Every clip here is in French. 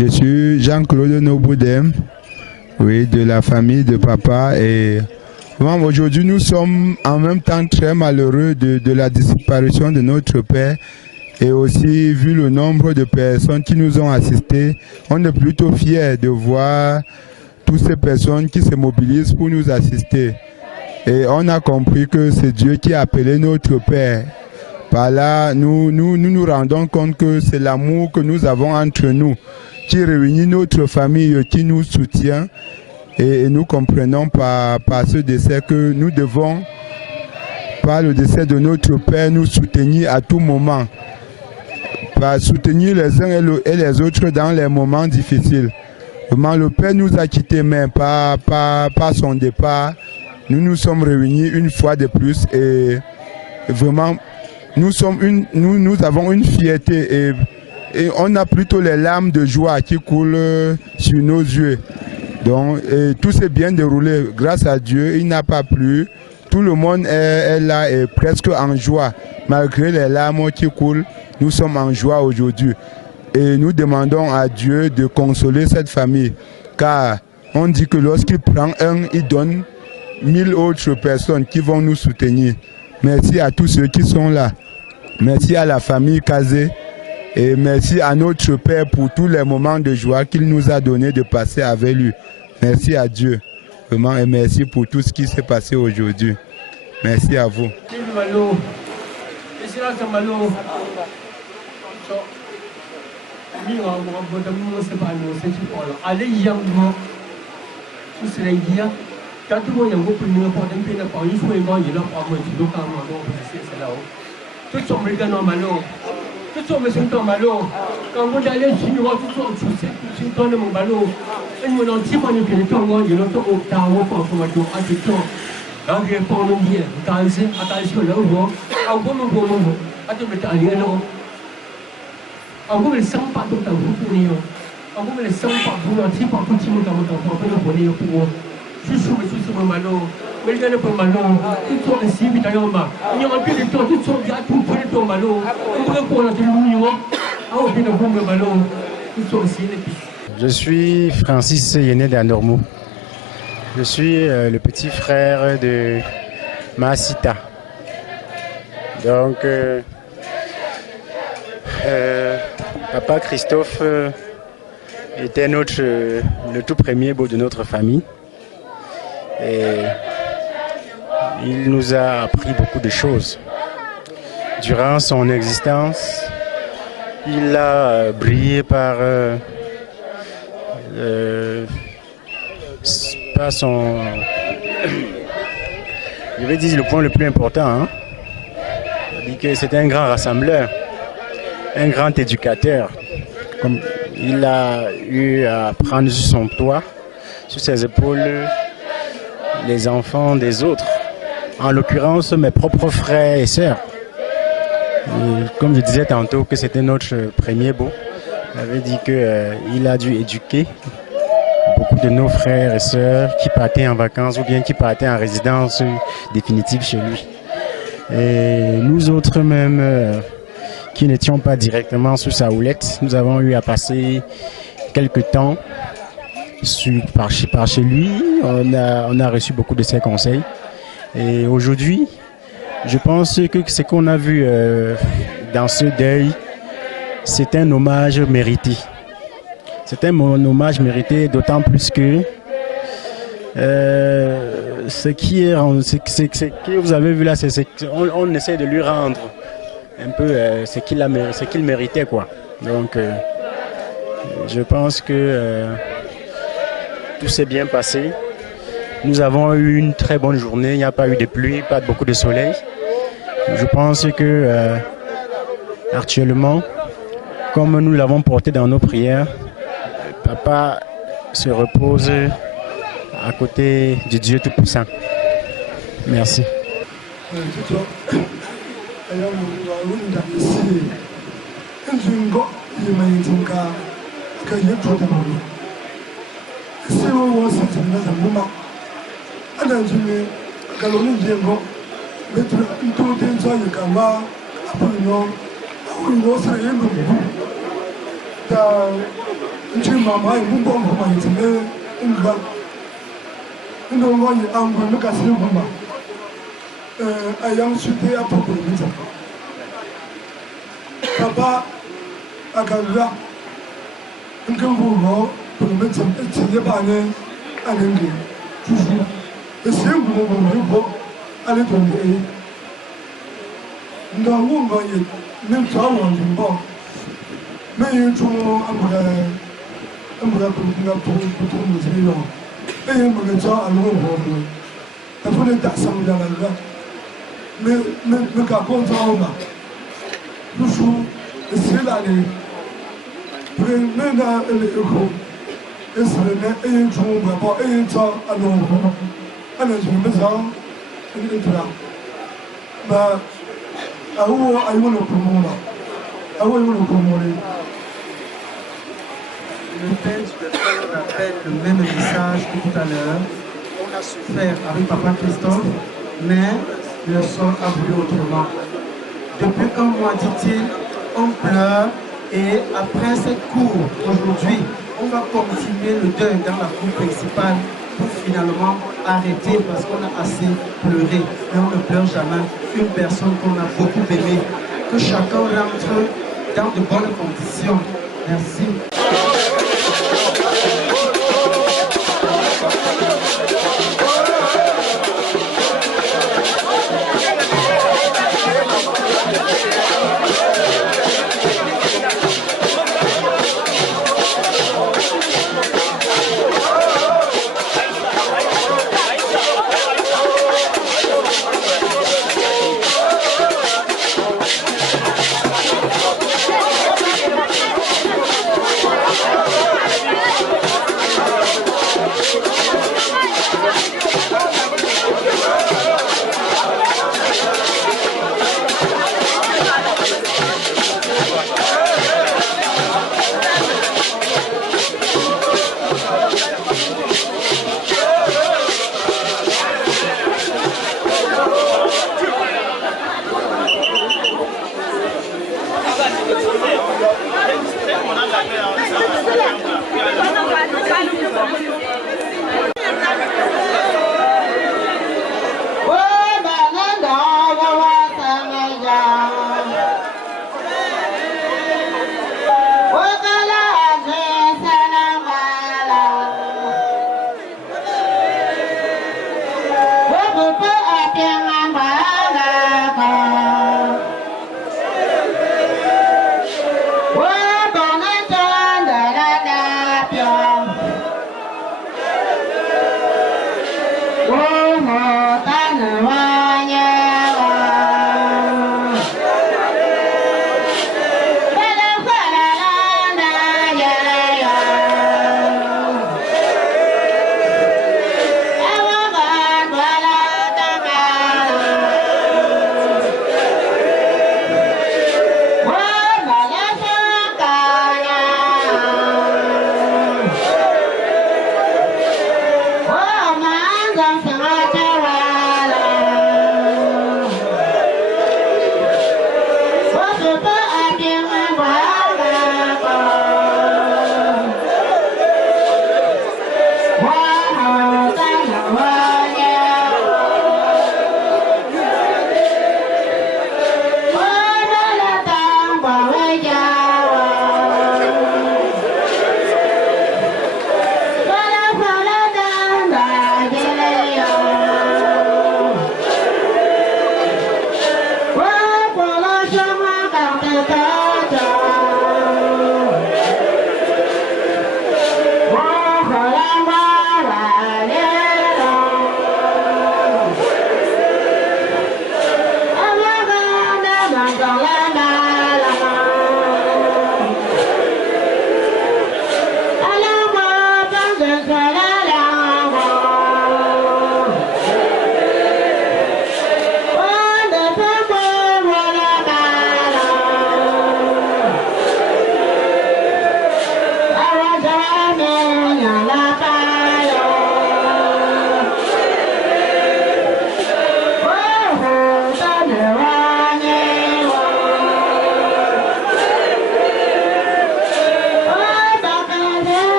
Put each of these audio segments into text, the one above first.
Je suis Jean-Claude Noboudem, oui, de la famille de papa. Et bon, aujourd'hui, nous sommes en même temps très malheureux de la disparition de notre père. Et aussi, vu le nombre de personnes qui nous ont assistés, on est plutôt fiers de voir toutes ces personnes qui se mobilisent pour nous assister. Et on a compris que c'est Dieu qui a appelé notre Père. Par là, nous rendons compte que c'est l'amour que nous avons entre nous, qui réunit notre famille, qui nous soutient. Et nous comprenons par ce décès que nous devons, par le décès de notre Père, nous soutenir à tout moment. Soutenir les uns et les autres dans les moments difficiles. Vraiment, le Père nous a quittés, mais par son départ, nous nous sommes réunis une fois de plus et vraiment, nous avons une fierté et on a plutôt les larmes de joie qui coulent sur nos yeux. Donc, tout s'est bien déroulé grâce à Dieu, il n'a pas plu. Tout le monde est là et presque en joie. Malgré les larmes qui coulent, nous sommes en joie aujourd'hui. Et nous demandons à Dieu de consoler cette famille. Car on dit que lorsqu'il prend un, il donne 1000 autres personnes qui vont nous soutenir. Merci à tous ceux qui sont là. Merci à la famille Kazé. Et merci à notre Père pour tous les moments de joie qu'il nous a donné de passer avec lui. Merci à Dieu. Vraiment, et merci pour tout ce qui s'est passé aujourd'hui. Merci à vous. Tout ça me semble malo. Quand vous allez chinois, tout ça, c'est dans le malo. Et nous n'en tirons pas que les temps, il y a longtemps au temps, pour formation, à tout temps. Quand je prends le bien, attention là, on va me voir, à tout mettre à l'île. On va me sans pas tout à vous pour nous. On va me sans pas pour nous, si pas tout le monde comme on peut le voler pour vous. Je suis sur malo. Mais il y a pas mal, tout ça ici, mais d'ailleurs, il y a un peu de temps, tout ça, il y a tout pour le temps malo. On va pour la télévision, on va bien le malo, tout ça ici. Je suis Francis Yéné d'Anormo. Je suis le petit frère de Masita. Donc, papa Christophe était le tout premier beau de notre famille. Et il nous a appris beaucoup de choses. Durant son existence, il a brillé par son... Je vais dire le point le plus important. Hein. Il dit que c'était un grand rassembleur, un grand éducateur. Comme il a eu à prendre sur son toit, sur ses épaules, les enfants des autres, en l'occurrence mes propres frères et sœurs. Comme je disais tantôt que c'était notre premier beau, j'avais dit qu'il a dû éduquer beaucoup de nos frères et sœurs qui partaient en vacances ou bien qui partaient en résidence définitive chez lui. Et nous autres même, qui n'étions pas directement sous sa houlette, nous avons eu à passer quelques temps par chez lui. On a reçu beaucoup de ses conseils. Et aujourd'hui, je pense que ce qu'on a vu dans ce deuil, c'est un hommage mérité. C'est un hommage mérité, d'autant plus que ce que vous avez vu là, on essaie de lui rendre un peu ce qu'il méritait, quoi. Donc, je pense que tout s'est bien passé. Nous avons eu une très bonne journée. Il n'y a pas eu de pluie, pas beaucoup de soleil. Je pense que actuellement, comme nous l'avons porté dans nos prières, papa se repose à côté de Dieu Tout-Puissant. Merci. tu maman et mon bon maman il était une grande une grande angle me casser le maman ayant chuté à propos de médecin papa a gagné un grand boulot pour le médecin et tu n'es pas né à l'anglais toujours et c'est un gros boulot aller donner dans le monde il même ça on dit bon mais il faut un peu pour nous dire et il me ça à l'eau il faut les tasser dans la rue mais qu'à quoi ça on va toujours essayer d'aller maintenant l'écho et c'est le et il faut pas et ça à l'eau alors je me sens il est là bah à où à où le promo là à où le promo là. Le père rappelle le même message que tout à l'heure. On a souffert avec Papa Christophe, mais le sol a voulu autrement. Depuis un mois, dit-il, on pleure et après cette cour, aujourd'hui, on va continuer le deuil dans la cour principale pour finalement arrêter parce qu'on a assez pleuré. Mais on ne pleure jamais une personne qu'on a beaucoup aimée. Que chacun rentre dans de bonnes conditions. Merci.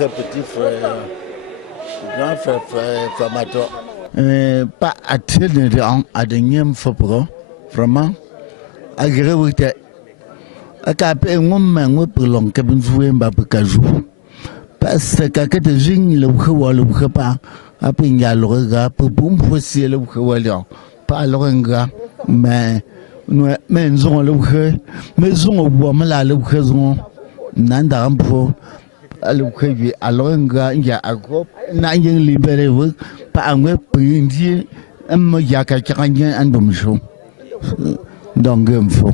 Petit frère, grand frère, frère Mato. Pas à tenir à de niam fopro, vraiment, agréé. A capé un moment pour l'on cabin joué Mbapakajou. Parce que quand tu gagnes le repas, à peine le regard pour boum pousser le repas, pas le regard, mais nous avons le repas, mais on voit mal le repas, n'anda un peu. Alors que alors il y a un groupe n'a rien libéré pas un web printier un moyen qu'à rien un domchon donc il faut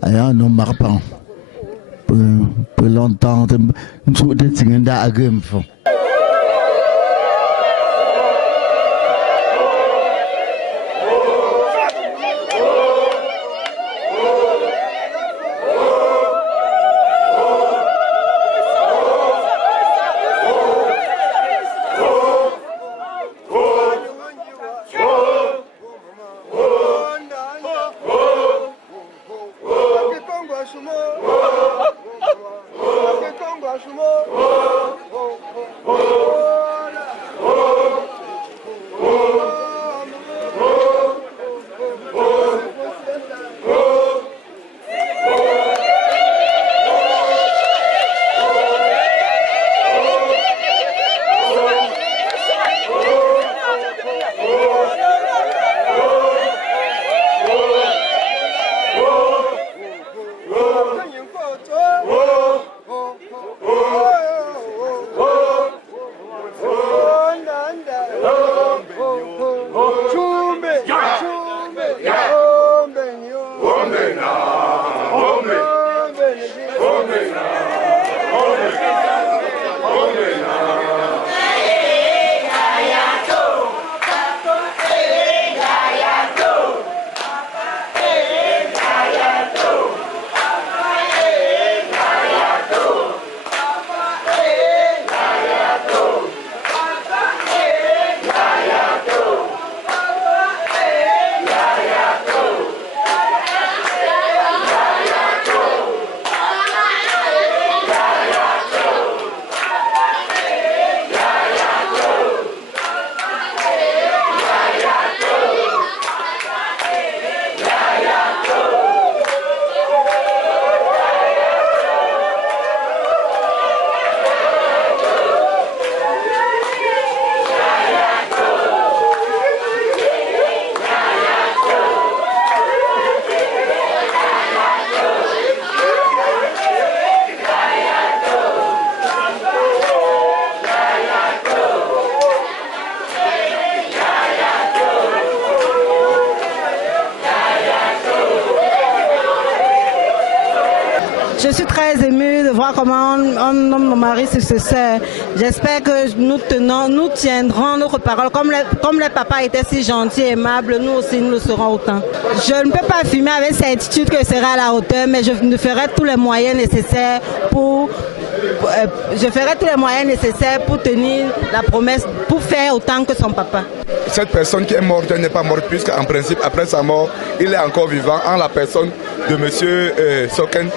alors nous marpons pour longtemps nous des signes d'agrément vois comment on nomme nos maris successeurs. J'espère que nous tiendrons notre parole. Comme le papa était si gentil et aimable, nous aussi nous le serons autant. Je ne peux pas affirmer avec certitude que ce sera à la hauteur, mais je ferai tous les moyens nécessaires pour tenir la promesse, pour faire autant que son papa. Cette personne qui est morte n'est pas morte puisqu'en principe, après sa mort, il est encore vivant en la personne de M. Soken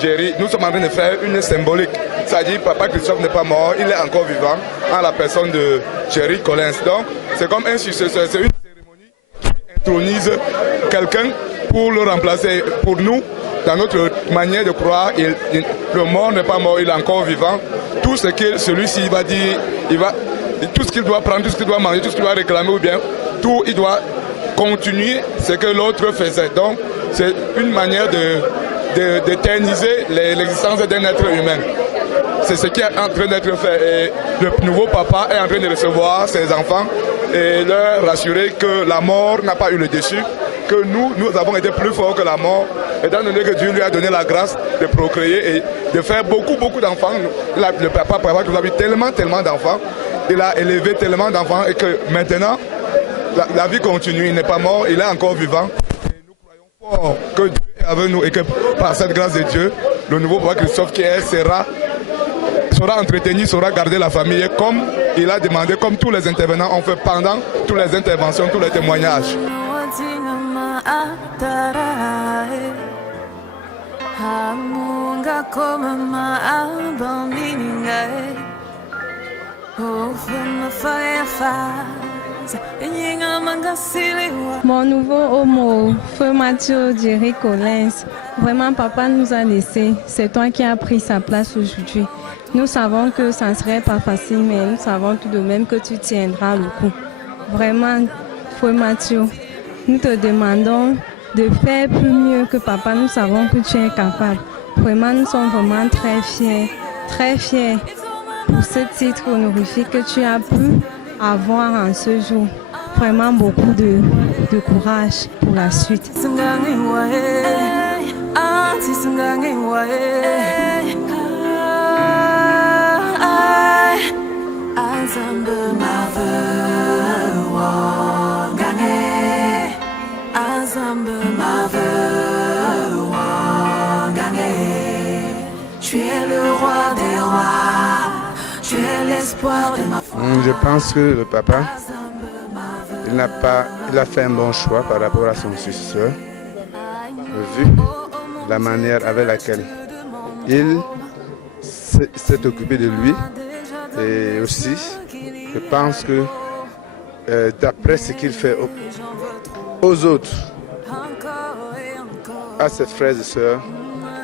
Jerry. Nous sommes en train de faire une symbolique. C'est-à-dire Papa Christophe n'est pas mort, il est encore vivant en la personne de Jerry Collins. Donc c'est comme un successeur, c'est une cérémonie qui intronise quelqu'un pour le remplacer. Pour nous, dans notre manière de croire, le mort n'est pas mort, il est encore vivant. Tout ce que celui-ci va dire, tout ce qu'il doit prendre, tout ce qu'il doit manger, tout ce qu'il doit réclamer ou bien, tout, il doit continuer ce que l'autre faisait. Donc, c'est une manière d'éterniser l'existence d'un être humain. C'est ce qui est en train d'être fait. Et le nouveau papa est en train de recevoir ses enfants et leur rassurer que la mort n'a pas eu le dessus, que nous avons été plus forts que la mort, étant donné que Dieu lui a donné la grâce de procréer et de faire beaucoup d'enfants. Le papa nous a eu tellement d'enfants, il a élevé tellement d'enfants et que maintenant, la vie continue, il n'est pas mort, il est encore vivant. Et nous croyons fort que Dieu est avec nous et que par cette grâce de Dieu, le nouveau papa Christophe qui est sera entretenu, saura garder la famille comme il a demandé, comme tous les intervenants ont fait pendant toutes les interventions, tous les témoignages. Mon nouveau homo, Feu Mathieu Jerry Collins, vraiment papa nous a laissé. C'est toi qui as pris sa place aujourd'hui. Nous savons que ça ne serait pas facile, mais nous savons tout de même que tu tiendras le coup. Vraiment, Feu Mathieu, nous te demandons de faire plus mieux que papa. Nous savons que tu es capable. Vraiment, nous sommes vraiment très fiers pour ce titre honorifique que tu as pu avoir en ce jour. Vraiment beaucoup de courage pour la suite. Tu es le roi des rois, tu es l'espoir de ma foi. Je pense que le papa, il a fait un bon choix par rapport à son successeur, vu la manière avec laquelle il s'est occupé de lui. Et aussi, je pense que d'après ce qu'il fait aux autres, à ses frères et sœurs,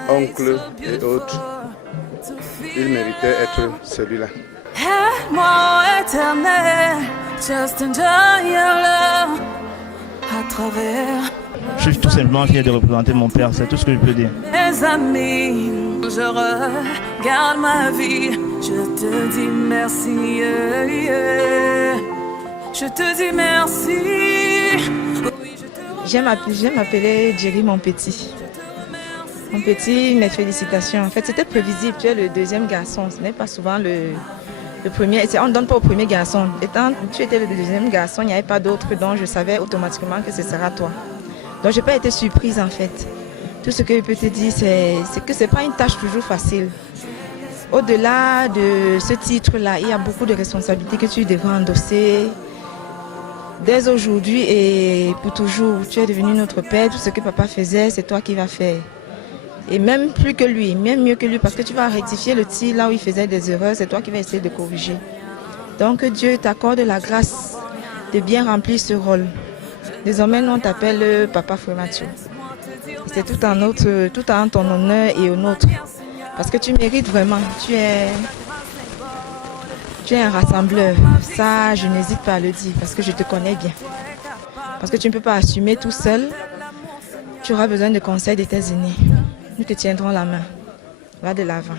oncles et autres, il méritait être celui-là. Aide-moi éternel, just enjoy your love à travers. Je suis tout simplement fier de représenter mon père, c'est tout ce que je peux dire. Mes amis, je regarde ma vie, je te dis merci, je te dis merci. J'aime m'appeler Jerry mon petit. Mon petit, mes félicitations. En fait, c'était prévisible. Tu es le deuxième garçon. Ce n'est pas souvent le premier. On ne donne pas au premier garçon. Étant tu étais le deuxième garçon, il n'y avait pas d'autre. Donc, je savais automatiquement que ce sera toi. Donc, je n'ai pas été surprise, en fait. Tout ce que je peux te dire, c'est que ce n'est pas une tâche toujours facile. Au-delà de ce titre-là, il y a beaucoup de responsabilités que tu devras endosser. Dès aujourd'hui et pour toujours, tu es devenu notre père. Tout ce que papa faisait, c'est toi qui vas faire. Et même plus que lui, même mieux que lui, parce que tu vas rectifier le tir là où il faisait des erreurs, c'est toi qui vas essayer de corriger. Donc Dieu t'accorde la grâce de bien remplir ce rôle. Désormais, nous on t'appelle Papa Feu Mathieu. C'est tout en ton honneur et au nôtre. Parce que tu mérites vraiment, tu es un rassembleur. Ça, je n'hésite pas à le dire, parce que je te connais bien. Parce que tu ne peux pas assumer tout seul. Tu auras besoin de conseils de tes aînés. Nous te tiendrons la main. Va de l'avant.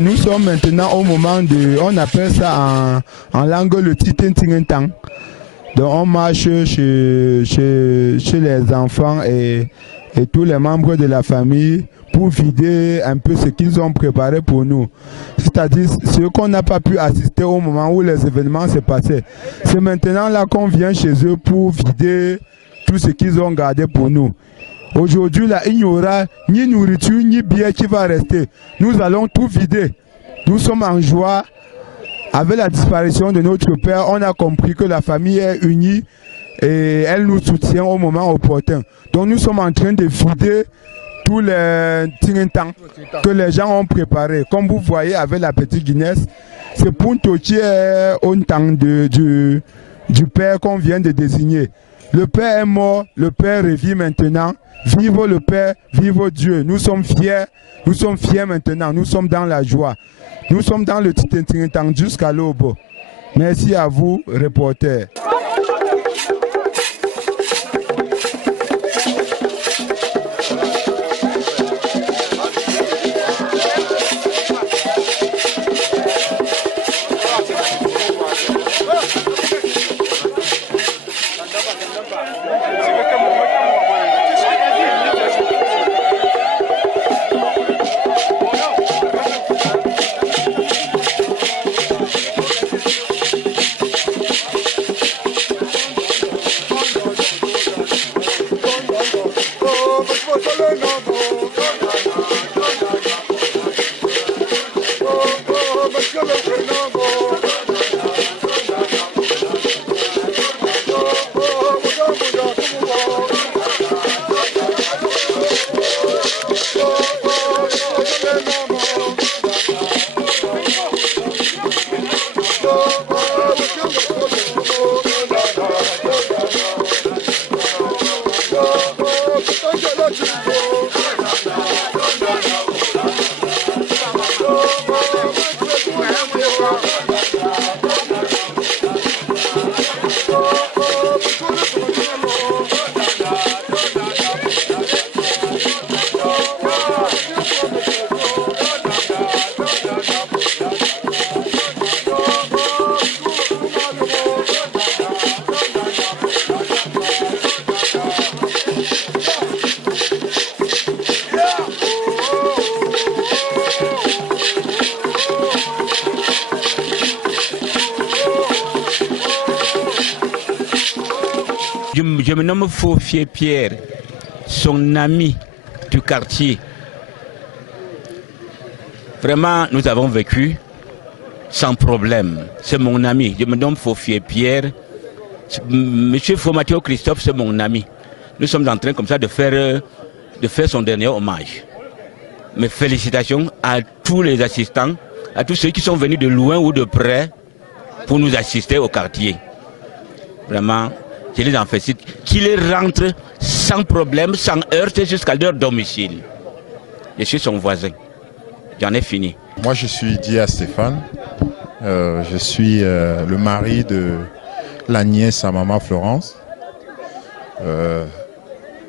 Nous sommes maintenant au moment de, on appelle ça en langue le titintingentang. Donc on marche chez les enfants et tous les membres de la famille pour vider un peu ce qu'ils ont préparé pour nous. C'est-à-dire ce qu'on n'a pas pu assister au moment où les événements se passaient. C'est maintenant là qu'on vient chez eux pour vider tout ce qu'ils ont gardé pour nous. Aujourd'hui, là, il n'y aura ni nourriture, ni bière qui va rester. Nous allons tout vider. Nous sommes en joie. Avec la disparition de notre père, on a compris que la famille est unie et elle nous soutient au moment opportun. Donc nous sommes en train de vider tous les tingentang que les gens ont préparés. Comme vous voyez avec la petite Guinness, c'est Punto qui est au temps du père qu'on vient de désigner. Le père est mort, le père revit maintenant. Vive le Père, vive Dieu. Nous sommes fiers maintenant, nous sommes dans la joie. Nous sommes dans le Titintingentang jusqu'à l'aube. Merci à vous, reporters. Je me nomme Faufier Pierre, son ami du quartier. Vraiment, nous avons vécu sans problème. C'est mon ami. Je me nomme Faufier Pierre. Monsieur Fomatio Christophe, c'est mon ami. Nous sommes en train comme ça de faire son dernier hommage. Mes félicitations à tous les assistants, à tous ceux qui sont venus de loin ou de près pour nous assister au quartier. Vraiment, je les en félicite. Qu'ils rentrent sans problème, sans heurter jusqu'à leur domicile. Je suis son voisin. J'en ai fini. Moi, je suis Dia Stéphane. Je suis le mari de la nièce à maman Florence.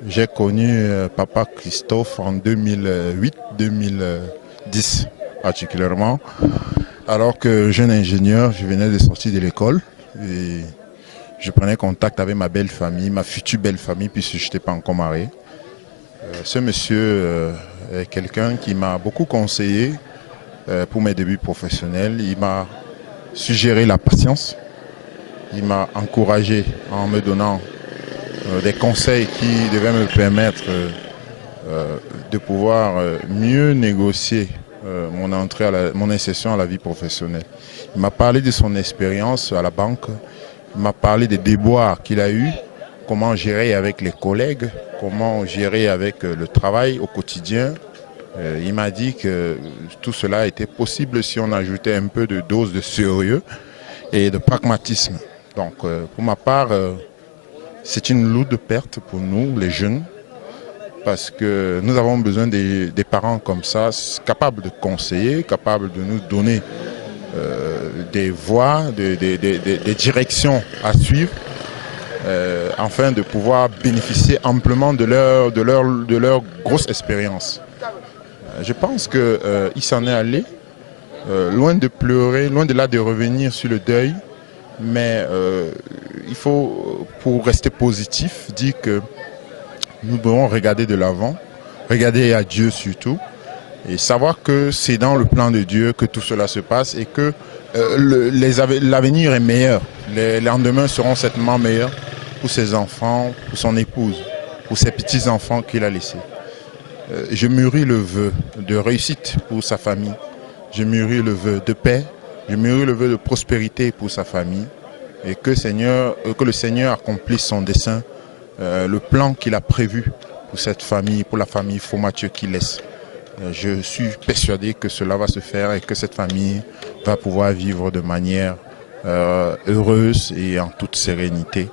J'ai connu papa Christophe en 2008-2010 particulièrement. Alors que jeune ingénieur, je venais de sortir de l'école et je prenais contact avec ma belle famille, ma future belle famille, puisque je n'étais pas encore marié. Ce monsieur est quelqu'un qui m'a beaucoup conseillé pour mes débuts professionnels. Il m'a suggéré la patience. Il m'a encouragé en me donnant des conseils qui devaient me permettre de pouvoir mieux négocier mon entrée, mon insertion à la vie professionnelle. Il m'a parlé de son expérience à la banque. Il m'a parlé des déboires qu'il a eus, comment gérer avec les collègues, comment gérer avec le travail au quotidien. Il m'a dit que tout cela était possible si on ajoutait un peu de dose de sérieux et de pragmatisme. Donc pour ma part, c'est une lourde perte pour nous, les jeunes, parce que nous avons besoin des parents comme ça, capables de conseiller, capables de nous donner des voies, des directions à suivre, afin de pouvoir bénéficier amplement de leur grosse expérience. Je pense qu'il s'en est allé, loin de pleurer, loin de là de revenir sur le deuil, mais il faut, pour rester positif, dire que nous devons regarder de l'avant, regarder à Dieu surtout, et savoir que c'est dans le plan de Dieu que tout cela se passe et que l'avenir est meilleur. Les lendemains seront certainement meilleurs pour ses enfants, pour son épouse, pour ses petits-enfants qu'il a laissés. Je mûris le vœu de réussite pour sa famille, je mûris le vœu de paix, je mûris le vœu de prospérité pour sa famille et que le Seigneur accomplisse son dessein, le plan qu'il a prévu pour cette famille, pour la famille Fomatio qu'il laisse. Je suis persuadé que cela va se faire et que cette famille va pouvoir vivre de manière heureuse et en toute sérénité.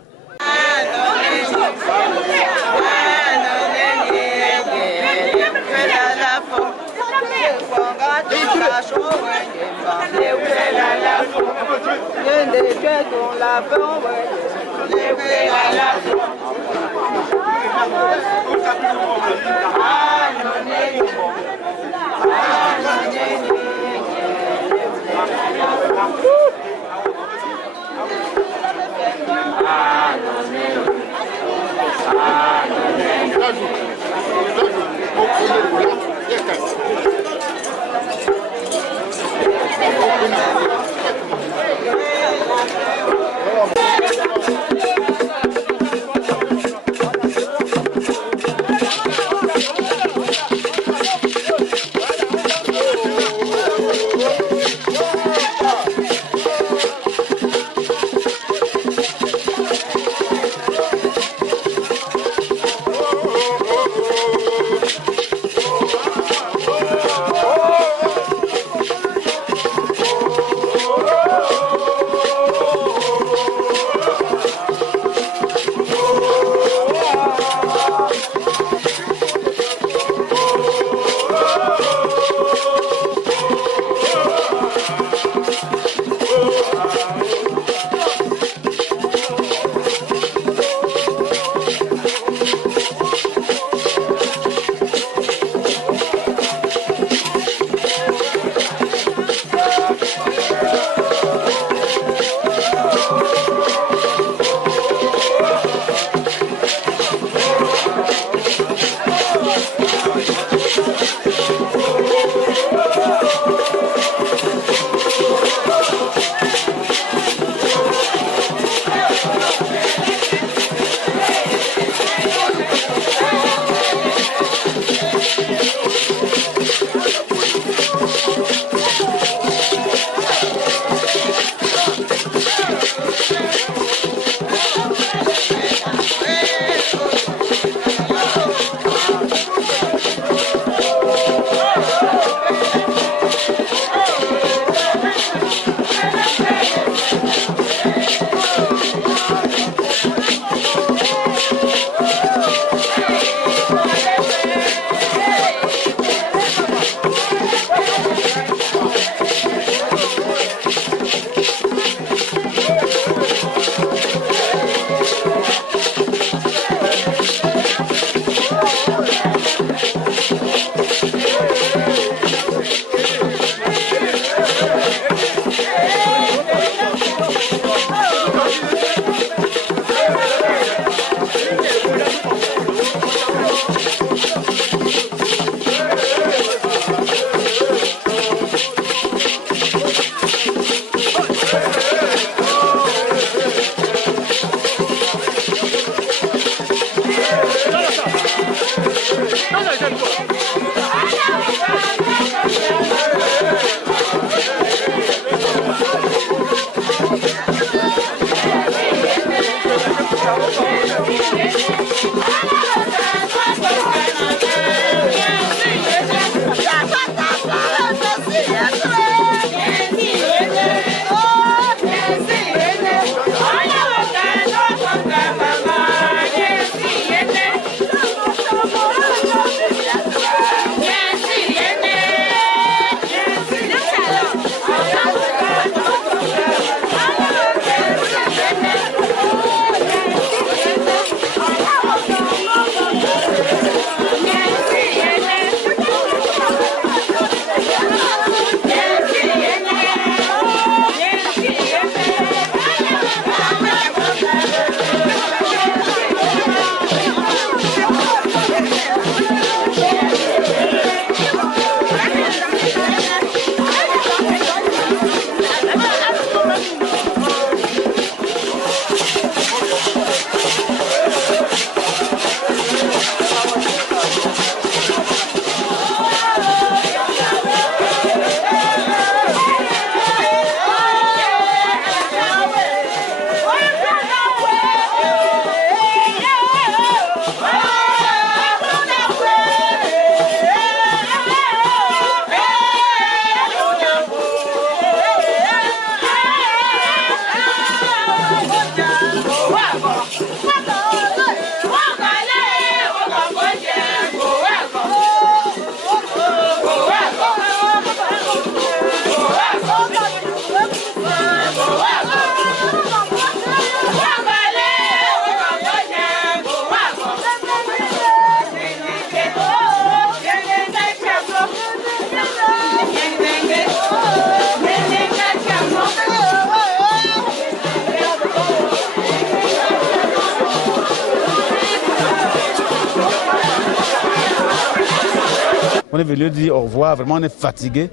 On est venu dire au revoir, vraiment on est fatigué.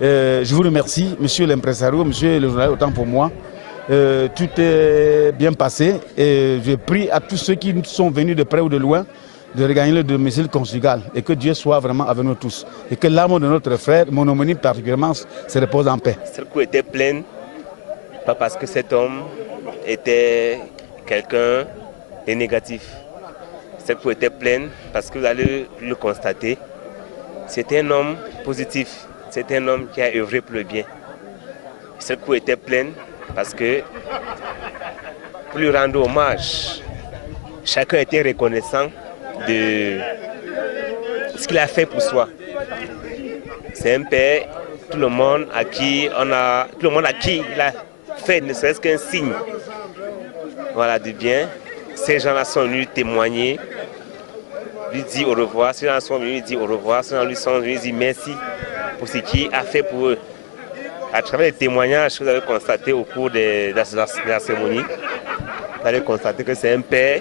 Je vous remercie, monsieur l'impresario, monsieur le journaliste, autant pour moi. Tout est bien passé et je prie à tous ceux qui sont venus de près ou de loin de regagner le domicile conjugal et que Dieu soit vraiment avec nous tous. Et que l'âme de notre frère, mon homonyme particulièrement, se repose en paix. Cette cour était pleine, pas parce que cet homme était quelqu'un de négatif. Cette cour était pleine parce que vous allez le constater. C'était un homme positif, c'était un homme qui a œuvré pour le bien. Cette cour était pleine parce que, pour lui rendre hommage, chacun était reconnaissant de ce qu'il a fait pour soi. C'est un père, tout le monde à qui il a fait ne serait-ce qu'un signe, voilà, du bien. Ces gens-là sont venus témoigner, lui dire au revoir. Ces gens sont venus lui dire au revoir. Ces gens lui sont venus dire merci pour ce qu'il a fait pour eux. À travers les témoignages que vous avez constatés au cours de la cérémonie, vous allez constater que c'est un père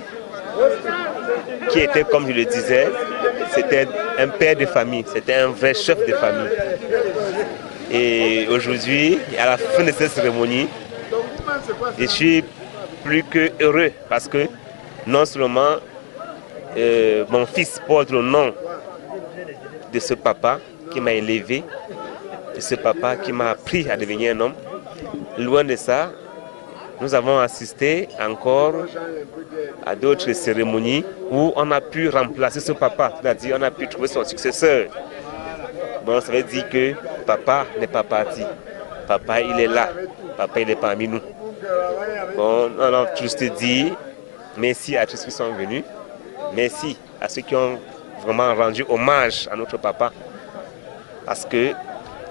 qui était, comme je le disais, c'était un père de famille, c'était un vrai chef de famille. Et aujourd'hui, à la fin de cette cérémonie, je suis plus que heureux parce que non seulement mon fils porte le nom de ce papa qui m'a élevé, de ce papa qui m'a appris à devenir un homme. Loin de ça, nous avons assisté encore à d'autres cérémonies où on a pu remplacer ce papa, c'est-à-dire on a pu trouver son successeur. Bon, ça veut dire que papa n'est pas parti. Papa, il est là. Papa, il est parmi nous. Bon, on a juste dit merci à tous ceux qui sont venus. Merci à ceux qui ont vraiment rendu hommage à notre papa. Parce que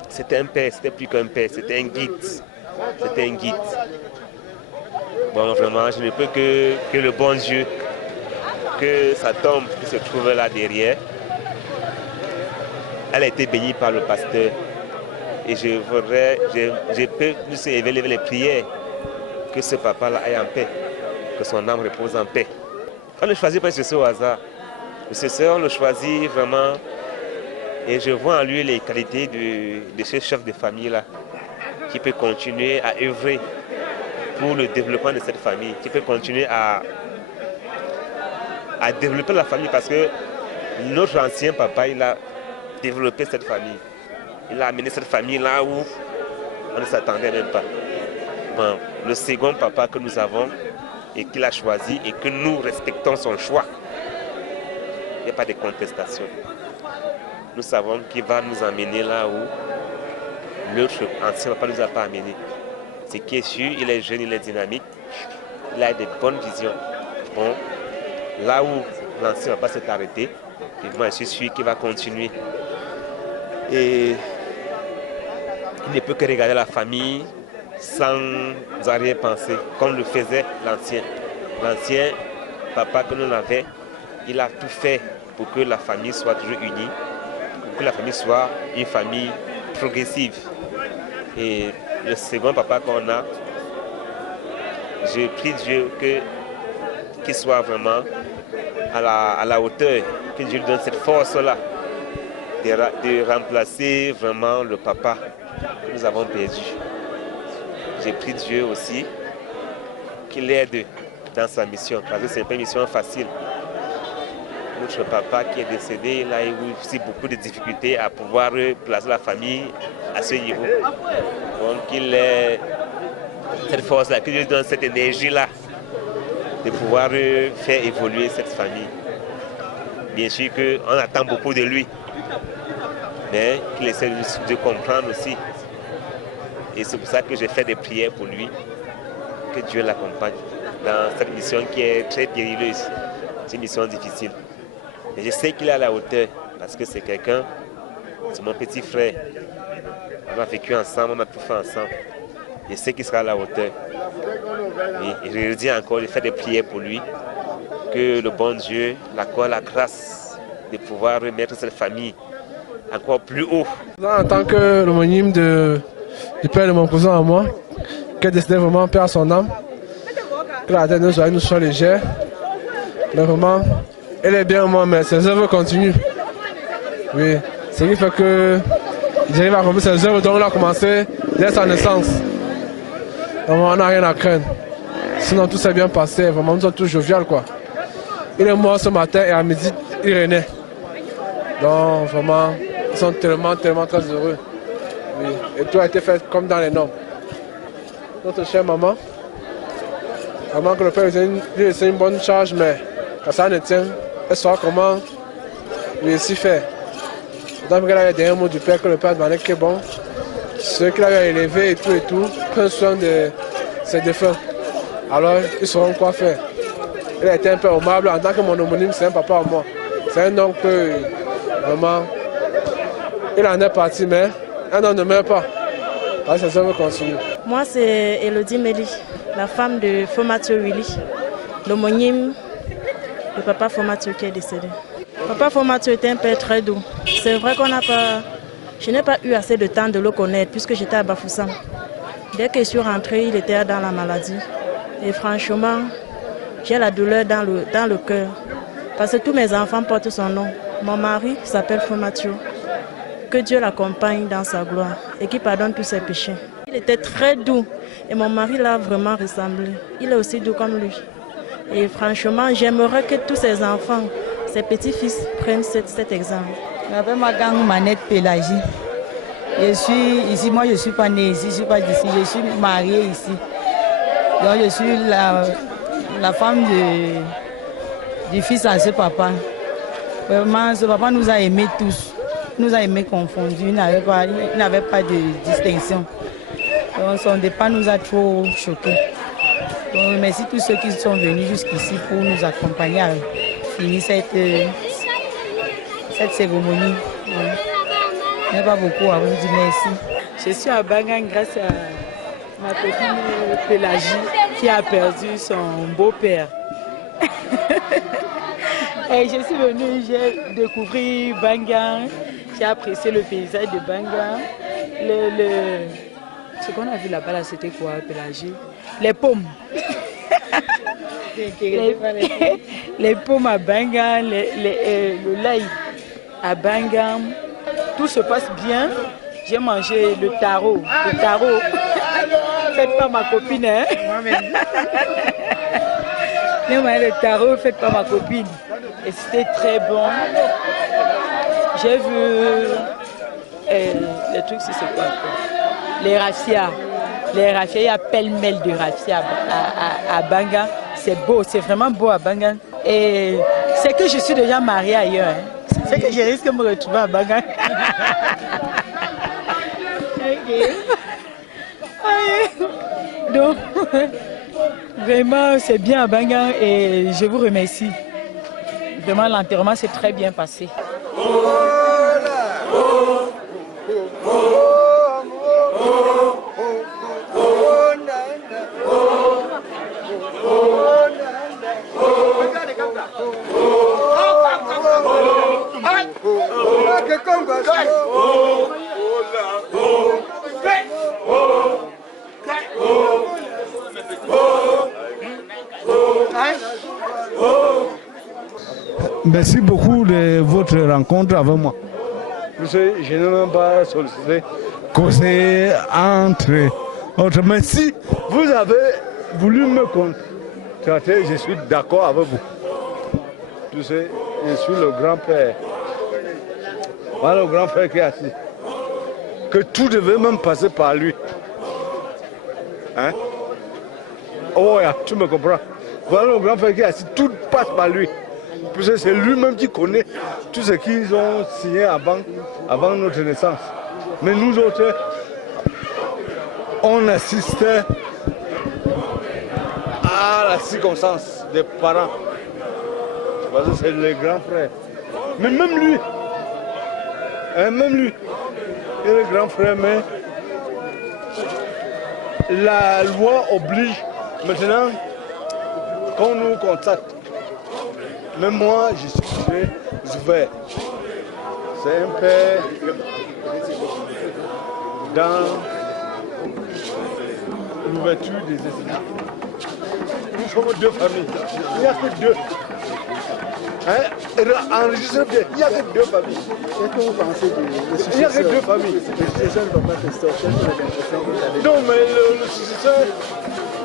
c'était un père, c'était plus qu'un père, c'était un guide. C'était un guide. Bon, vraiment, je ne peux que le bon Dieu, que sa tombe qui se trouve là derrière, elle a été bénie par le pasteur. Et je peux nous élever les prières que ce papa-là aille en paix, que son âme repose en paix. On ne choisit pas ce successeur au hasard. Le successeur, on le choisit vraiment. Et je vois en lui les qualités de ce chef de famille-là, qui peut continuer à œuvrer pour le développement de cette famille, qui peut continuer à développer la famille, parce que notre ancien papa, il a développé cette famille. Il a amené cette famille là où on ne s'attendait même pas. Bon, le second papa que nous avons, et qu'il a choisi et que nous respectons son choix. Il n'y a pas de contestation. Nous savons qu'il va nous emmener là où l'autre ancien papa ne nous a pas amené. Ce qui est sûr, il est jeune, il est dynamique, il a de bonnes visions. Bon, là où l'ancien papa s'est arrêté, et moi je suis sûr qu'il va continuer. Et il ne peut que regarder la famille sans arrière-pensée, comme le faisait l'ancien. L'ancien papa que nous avions, il a tout fait pour que la famille soit toujours unie, pour que la famille soit une famille progressive. Et le second papa qu'on a, je prie Dieu qu'il soit vraiment à la hauteur, que Dieu lui donne cette force-là de remplacer vraiment le papa que nous avons perdu. J'ai prié Dieu aussi qu'il l'aide dans sa mission, parce que ce n'est pas une mission facile. Notre papa qui est décédé, il a eu aussi beaucoup de difficultés à pouvoir placer la famille à ce niveau. Donc il est cette force-là, que Dieu donne cette énergie-là de pouvoir faire évoluer cette famille. Bien sûr qu'on attend beaucoup de lui, mais qu'il essaie de comprendre aussi. Et c'est pour ça que j'ai fait des prières pour lui, que Dieu l'accompagne dans cette mission qui est très périlleuse. C'est une mission difficile. Mais je sais qu'il est à la hauteur, parce que c'est quelqu'un, c'est mon petit frère. On a vécu ensemble, on a tout fait ensemble. Je sais qu'il sera à la hauteur. Et je le dis encore, je fais des prières pour lui, que le bon Dieu l'accorde la grâce de pouvoir remettre cette famille encore plus haut. En tant que l'homonyme du père de mon cousin à moi, qui est décédé vraiment père à son âme, que la tête de nos oreilles nous soit légère, mais vraiment, elle est bien moi, mais ses œuvres continuent. Oui, ce qui fait que j'arrive à accomplir ses œuvres dont on a commencé dès sa naissance. Donc on n'a rien à craindre. Sinon tout s'est bien passé, vraiment nous sommes tous jovial quoi. Il est mort ce matin et à midi il renaît. Donc vraiment, ils sont tellement très heureux. Oui. Et tout a été fait comme dans les normes. Notre chère maman, vraiment que le père lui laisse une bonne charge, mais quand ça ne tient, elle saura comment lui aussi faire. Donc qu'elle a les derniers mots du père que le père demandait que bon, ceux qu'il a élevés et tout, prennent soin de ses défunts. Alors ils sauront quoi faire. Il a été un peu aimable en tant que mon homonyme, c'est un papa à moi. C'est un homme que vraiment, il en est parti, mais un homme ne meurt pas. Alors ses œuvres continuent. Moi c'est Elodie Meli, la femme de Fomatio Willy, l'homonyme de papa Fomatio qui est décédé. Papa Fomatio était un père très doux. C'est vrai je n'ai pas eu assez de temps de le connaître puisque j'étais à Bafoussam. Dès que je suis rentrée, il était dans la maladie. Et franchement, j'ai la douleur dans le cœur. Parce que tous mes enfants portent son nom. Mon mari s'appelle Fomatio. Que Dieu l'accompagne dans sa gloire et qu'il pardonne tous ses péchés. Il était très doux et mon mari l'a vraiment ressemblé. Il est aussi doux comme lui. Et franchement, j'aimerais que tous ses enfants, ses petits-fils prennent cet exemple. Je m'appelle Magang Manette Pélagie. Je suis ici, moi je ne suis pas née ici, je ne suis pas d'ici, je suis mariée ici. Donc je suis la femme du fils à ce papa. Vraiment, ce papa nous a aimés tous, nous a aimés confondus, il n'avait pas de distinction. Donc son départ nous a trop choqués. Donc merci à tous ceux qui sont venus jusqu'ici pour nous accompagner à finir cette cérémonie. Il n'y a pas beaucoup à vous dire merci. Je suis à Bangang grâce à ma copine Pélagie qui a perdu son beau-père. Et je suis venue, j'ai découvert Bangang, j'ai apprécié le paysage de Bangang. Ce qu'on a vu là-bas, c'était quoi, Pélagie? Les pommes. Les pommes à Bangang, le lait à Bangang. Tout se passe bien. J'ai mangé le taro. Le taro, faites pas ma copine. Hein? J'ai mangé le taro, faites pas ma copine. Et c'était très bon. J'ai vu les trucs, c'est quoi? Les raffias. Les raffias, il y a pêle-mêle de raffias à Banga. c'est beau, c'est vraiment beau à Bangang. Et c'est que je suis déjà mariée ailleurs. Hein. C'est que je risque de me retrouver à Bangang. Donc, vraiment, c'est bien à Bangang et je vous remercie. Vraiment, l'enterrement s'est très bien passé. Merci beaucoup de votre rencontre avec moi. Je n'ai même pas sollicité conseiller entre autres. Mais si vous avez voulu me contrater, je suis d'accord avec vous. Tu sais, je suis le grand-père. Voilà le grand-père qui est assis. Que tout devait même passer par lui. Hein? Oh, yeah, tu me comprends. Voilà le grand-père qui est assis, tout passe par lui. Parce que c'est lui-même qui connaît tout ce qu'ils ont signé avant notre naissance. Mais nous autres, on assistait à la circonstance des parents. Parce que c'est le grand frère. Mais même lui, il est le grand frère, mais la loi oblige maintenant qu'on nous contacte. Mais moi, je suis très ouvert. C'est un père dans l'ouverture des esprits. Nous sommes deux familles. Il n'y a que deux. Hein? Enregistrez bien, il n'y a que deux familles. Qu'est-ce que vous pensez du successeur? Il n'y a que deux familles. Le successeur de Papa Christophe, quelle est l'impression que vous avez? Non, mais le successeur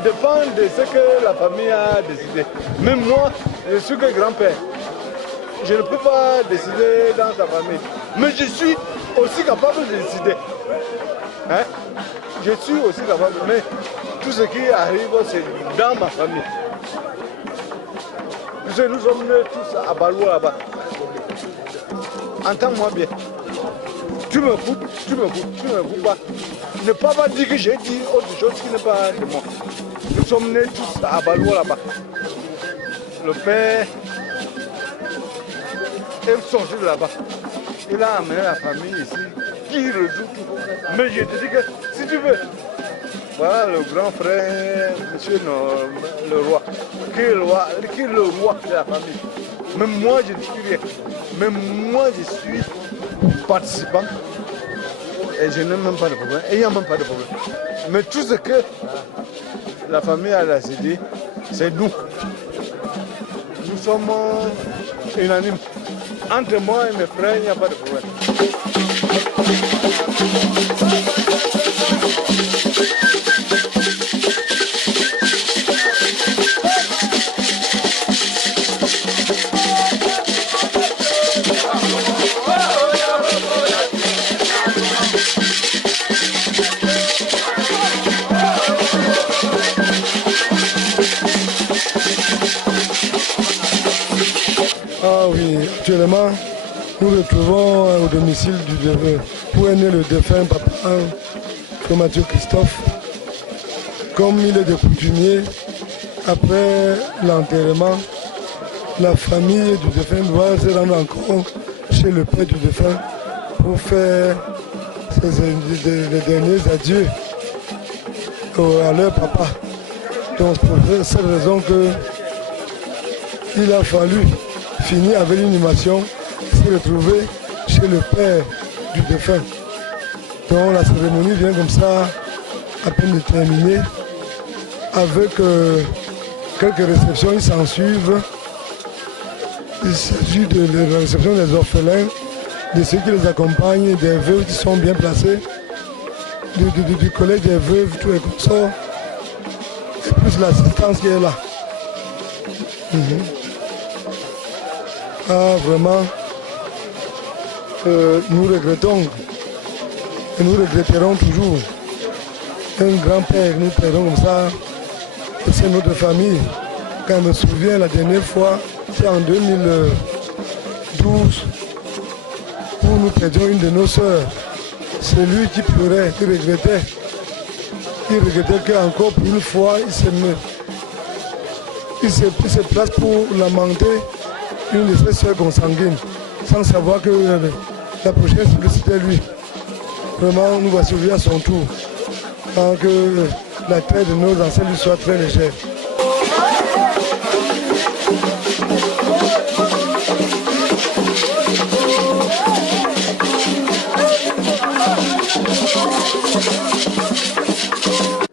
dépend de ce que la famille a décidé. Même moi, je suis que grand-père. Je ne peux pas décider dans sa famille. Mais je suis aussi capable de décider. Hein? Je suis aussi capable. Mais tout ce qui arrive, c'est dans ma famille. Nous sommes nés tous à Balou là-bas. Entends-moi bien. Tu me fous pas. Ne pas dire que j'ai dit autre chose qui n'est pas de moi. Nous sommes nés tous à Balou là-bas. Le père est sorti de là-bas. Il a amené la famille ici, qui résout tout. Mais je te dis que si tu veux, voilà le grand frère, monsieur le roi, qui est le roi de la famille. Même moi, je ne suis rien. Même moi, je suis participant. Et je n'ai même pas de problème. Et il n'y a même pas de problème. Mais tout ce que la famille a décidé, c'est nous. Nous sommes unanimes. Entre moi et mes frères, il n'y a pas de problème. Ah oui, actuellement, nous retrouvons au domicile du défunt où est né le défunt papa Mathieu Christophe. Comme il est de coutumier, après l'enterrement, la famille du défunt doit se rendre encore chez le père du défunt pour faire les derniers adieux à leur papa. Donc pour cette raison qu'il a fallu finir avec l'inhumation, se retrouver chez le père du défunt. Donc la cérémonie vient comme ça, à peine de terminer, avec quelques réceptions, ils s'en suivent. Il s'agit de la réception des orphelins, de ceux qui les accompagnent, des veuves qui sont bien placés, du collège des veuves, tous les consorts, et plus l'assistance qui est là. Ah, vraiment, nous regrettons, et nous regretterons toujours un grand-père, nous perdons comme ça, et c'est notre famille, Quand je me souviens, la dernière fois, c'est en 2012, où nous perdions une de nos sœurs. C'est lui qui pleurait, qui regrettait. Il regrettait qu'encore pour une fois, il se place pour lamenter une de ses sœurs consanguines, sans savoir que la prochaine c'était lui. Vraiment, nous va survivre à son tour, tant que la traite de nos ancêtres lui soit très légère.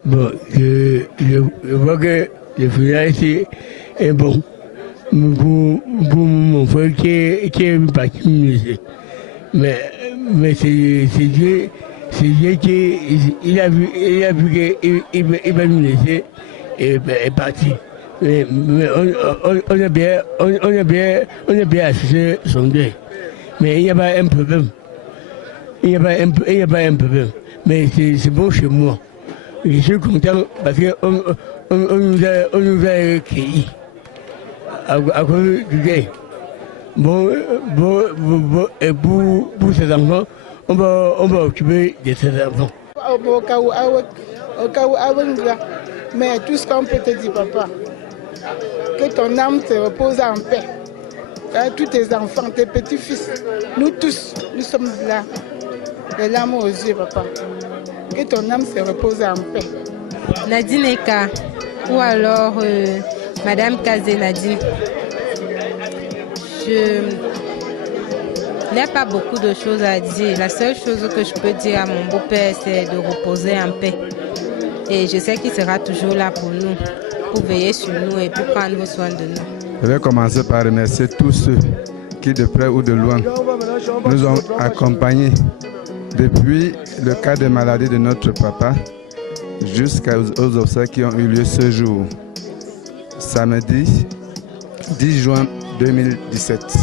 Bon, je vois que le village est bon pour mon frère qui est parti musée. Mais c'est Dieu qui il a vu qu'il va nous laisser et est parti. Mais on a bien assisté son deuil. Mais il n'y a pas un problème. Il n'y a pas un problème. Mais c'est bon chez moi. Je suis content parce qu'on nous a accueillis à cause du deuil. Et pour ces enfants, on va occuper de ces enfants. Mais tout ce qu'on peut te dire, papa, que ton âme se repose en paix. Tous tes enfants, tes petits-fils, nous tous, nous sommes là, les larmes aux yeux, papa. Que ton âme se repose en paix. Nadine Eka, ou alors Madame Kazé Nadine. Je n'ai pas beaucoup de choses à dire. La seule chose que je peux dire à mon beau-père, c'est de reposer en paix. Et je sais qu'il sera toujours là pour nous, pour veiller sur nous et pour prendre soin de nous. Je vais commencer par remercier tous ceux qui, de près ou de loin, nous ont accompagnés depuis le cas de maladie de notre papa jusqu'aux obsèques qui ont eu lieu ce jour, samedi 10 juin 2017.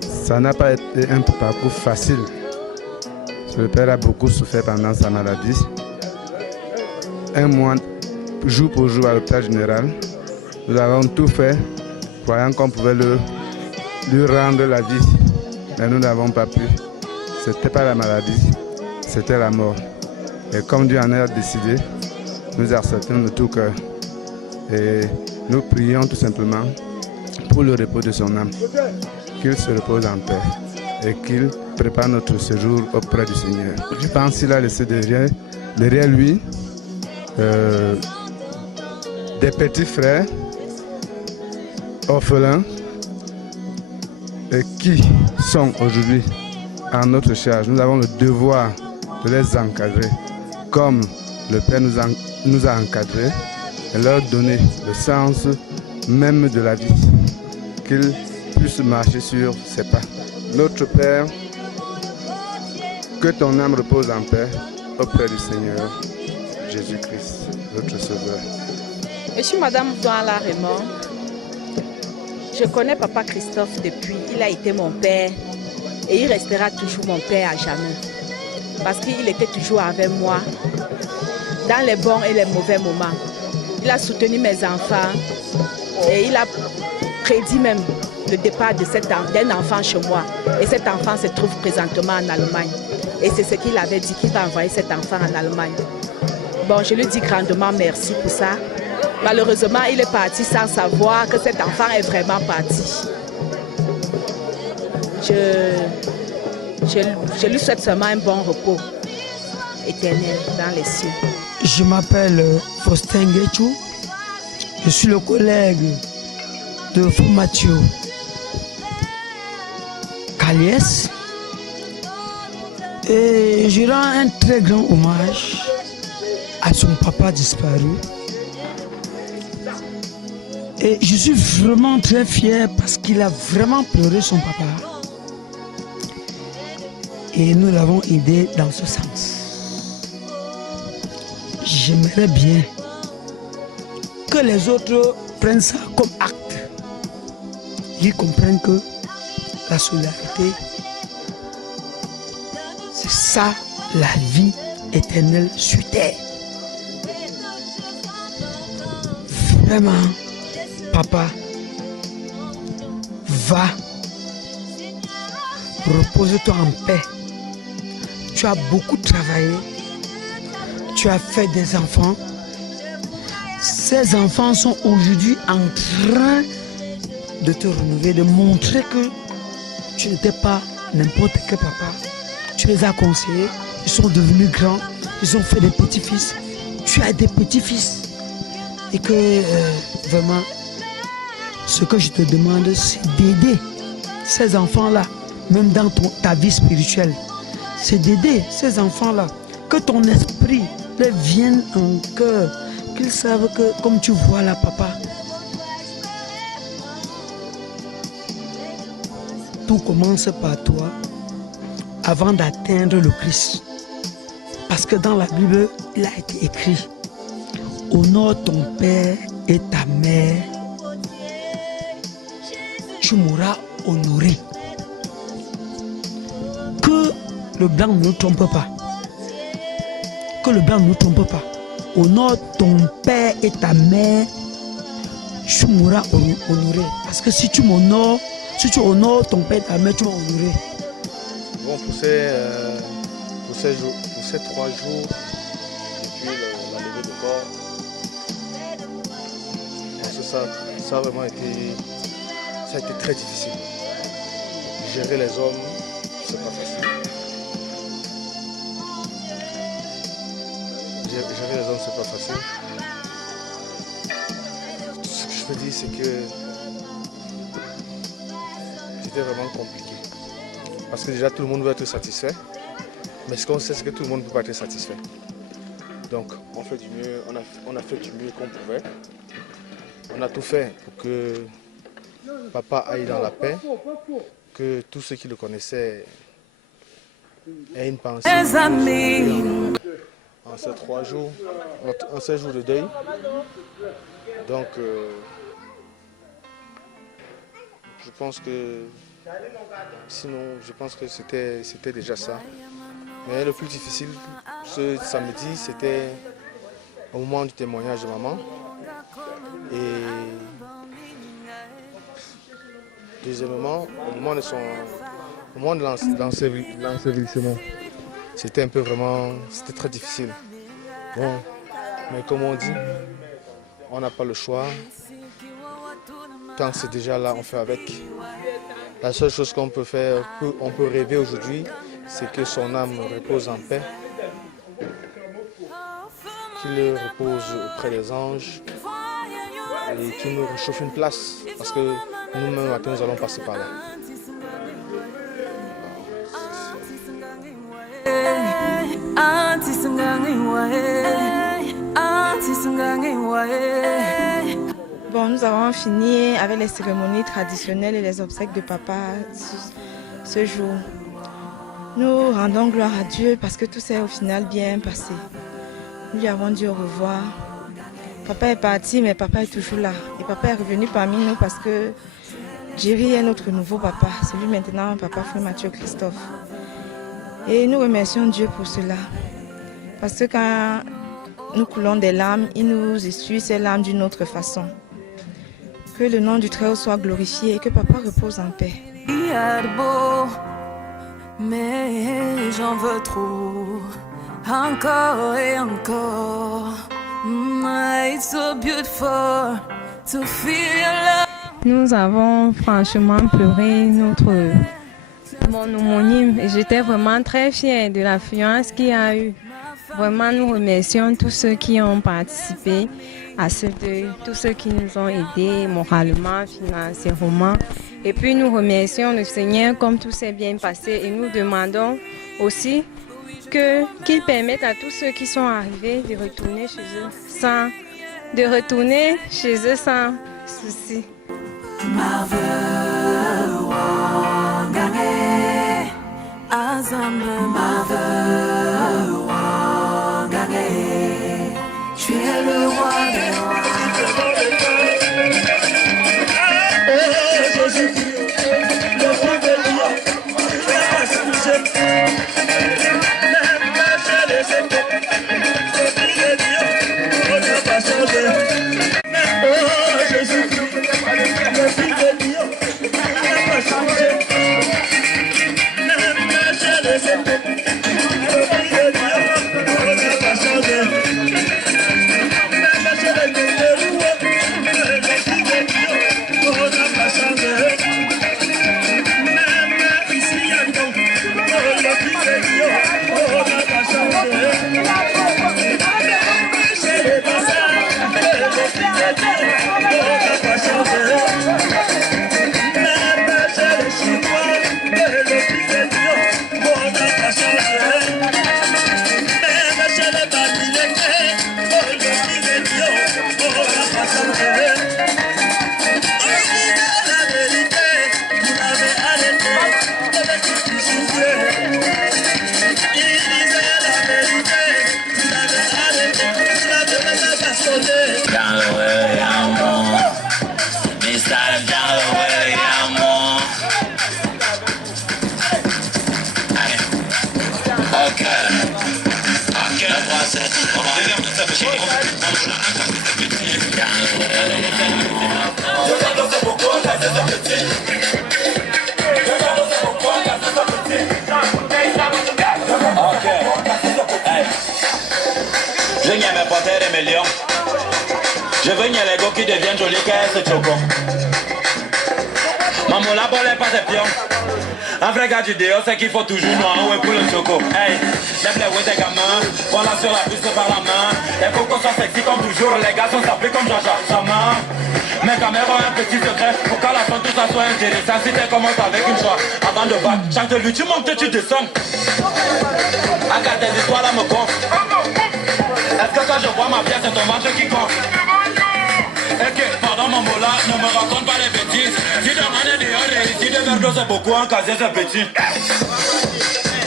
Ça n'a pas été un parcours facile. Le père a beaucoup souffert pendant sa maladie. Un mois, jour pour jour à l'hôpital général. Nous avons tout fait, croyant qu'on pouvait lui rendre la vie. Mais nous n'avons pas pu. Ce n'était pas la maladie, c'était la mort. Et comme Dieu en a décidé, nous acceptons de tout cœur. Et nous prions tout simplement pour le repos de son âme. Qu'il se repose en paix et qu'il prépare notre séjour auprès du Seigneur. Je pense qu'il a laissé derrière lui des petits frères orphelins et qui sont aujourd'hui à notre charge. Nous avons le devoir de les encadrer comme le Père nous a encadrés et leur donner le sens même de la vie, qu'ils puissent marcher sur ses pas. Notre Père, que ton âme repose en paix auprès du Seigneur Jésus-Christ, notre Sauveur. Je suis Madame Douala Raymond. Je connais Papa Christophe depuis. Il a été mon père et il restera toujours mon père à jamais. Parce qu'il était toujours avec moi dans les bons et les mauvais moments. Il a soutenu mes enfants et il a prédit même le départ d'un enfant chez moi. Et cet enfant se trouve présentement en Allemagne. Et c'est ce qu'il avait dit, qu'il va envoyer cet enfant en Allemagne. Bon, je lui dis grandement merci pour ça. Malheureusement, il est parti sans savoir que cet enfant est vraiment parti. Je lui souhaite seulement un bon repos éternel dans les cieux. Je m'appelle Faustin Guetchou. Je suis le collègue de Fou Mathieu Kaliès. Et je rends un très grand hommage à son papa disparu. Et je suis vraiment très fier parce qu'il a vraiment pleuré son papa. Et nous l'avons aidé dans ce sens. J'aimerais bien que les autres prennent ça comme acte. Ils comprennent que la solidarité, c'est ça la vie éternelle sur terre. Vraiment, papa, va, repose-toi en paix. Tu as beaucoup travaillé, tu as fait des enfants. Ces enfants sont aujourd'hui en train de te renouveler, de montrer que tu n'étais pas n'importe quel papa. Tu les as conseillés, ils sont devenus grands, ils ont fait des petits-fils. Tu as des petits-fils. Et que vraiment, ce que je te demande, c'est d'aider ces enfants-là, même dans ta vie spirituelle. C'est d'aider ces enfants-là. Que ton esprit leur vienne en cœur. Qu'ils savent que, comme tu vois là, papa, tout commence par toi avant d'atteindre le Christ. Parce que dans la Bible, il a été écrit: honore ton père et ta mère, tu m'auras honoré. Que le blanc ne nous trompe pas. Que le blanc ne nous trompe pas. Honore ton père et ta mère, tu m'auras honoré. Parce que si tu m'honores, si tu honores ton père et ta mère, tu m'auras honoré. Bon, pour ces 3 jours, depuis la levée de corps, ça a vraiment été, ça a été très difficile. Gérer les hommes, c'est pas facile. Gérer les hommes, c'est pas facile. Ce que je peux dire, c'est que c'était vraiment compliqué. Parce que déjà, tout le monde veut être satisfait. Mais ce qu'on sait, c'est que tout le monde ne peut pas être satisfait. Donc, on fait du mieux, on a fait du mieux qu'on pouvait. On a tout fait pour que papa aille dans la paix, que tous ceux qui le connaissaient aient une pensée. En ces 3 jours, en ces jours de deuil. Donc, je pense que sinon, je pense que c'était déjà ça. Mais le plus difficile, ce samedi, c'était au moment du témoignage de maman. Et deuxièmement, au moment de l'ensevelissement, c'était un peu vraiment, c'était très difficile. Bon, mais comme on dit, on n'a pas le choix. Quand c'est déjà là, on fait avec. La seule chose qu'on peut faire, on peut rêver aujourd'hui, c'est que son âme repose en paix, qu'il repose auprès des anges et qu'il nous réchauffe une place, parce que nous-mêmes, matin, nous allons passer par là. Bon, nous avons fini avec les cérémonies traditionnelles et les obsèques de papa ce jour. Nous rendons gloire à Dieu parce que tout s'est au final bien passé. Nous lui avons dit au revoir. Papa est parti, mais papa est toujours là. Et papa est revenu parmi nous parce que Jerry est notre nouveau papa. C'est lui maintenant, papa Frère Mathieu Christophe. Et nous remercions Dieu pour cela. Parce que quand nous coulons des larmes, il nous essuie ces larmes d'une autre façon. Que le nom du Très-Haut soit glorifié et que papa repose en paix. Mais j'en veux trop, encore et encore. It's so beautiful to feel your love. Nous avons franchement pleuré mon homonyme et j'étais vraiment très fière de l'affluence qu'il y a eu. Vraiment, nous remercions tous ceux qui ont participé à ce deuil, tous ceux qui nous ont aidés moralement, financièrement. Et puis nous remercions le Seigneur comme tout s'est bien passé et nous demandons aussi qu'il permette à tous ceux qui sont arrivés de retourner chez eux sans souci. Tu es le roi des rois. Jésus-Christ. veux une Lego qui devienne jolie qu'elle se choco. Maman la balle est pas de pion. Un vrai gars du déo, c'est qu'il faut toujours noir ou pour le choco. Hey, lève les ouais des gamins, voilà sur la piste par la main. Les cocos sont sexy comme toujours, les gars sont sapés comme Jean-Jacques Chaman. Mais quand même, un petit secret, pour qu'à la fin tout ça soit intéressant. Si tu commences avec une joie, avant de battre, chante de lui, tu montes, tu descends. Regarde tes histoires là me gonfle. Est-ce que quand je vois ma pièce, c'est ton ventre qui gonfle? Ok, pardon mon mot là, ne me raconte pas les bêtises. Si demain est dehors, ici, 2 verres d'eau c'est beaucoup, un casier c'est petit.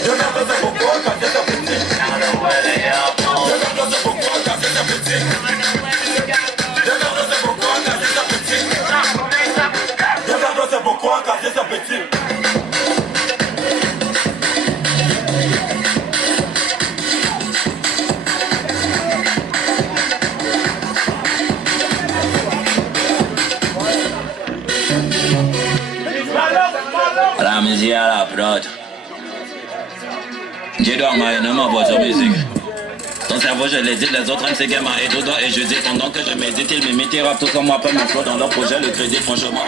2 verres d'eau c'est beaucoup, un casier c'est petit. 2 verres d'eau c'est beaucoup, un casier c'est petit. 2 verres d'eau c'est beaucoup, un casier c'est petit. 2 verres d'eau c'est beaucoup, un casier c'est petit. La musique à la prod. J'ai dormi énormément pour sa musique. Ton cerveau, je l'ai dit, les autres aiment ces gamins et tout et je dis pendant que je médite, ils m'imitent, ils rappent tout comme moi, pas mon flow dans leur projet, le crédit, franchement.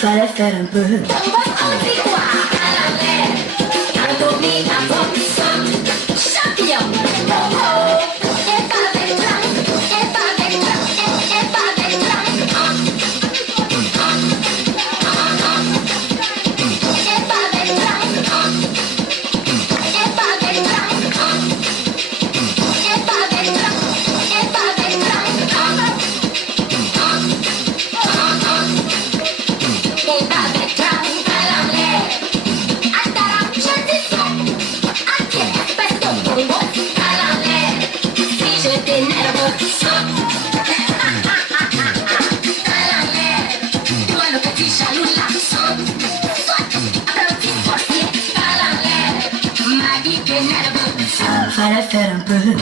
Fallait faire un peu. Fallait faire un peu.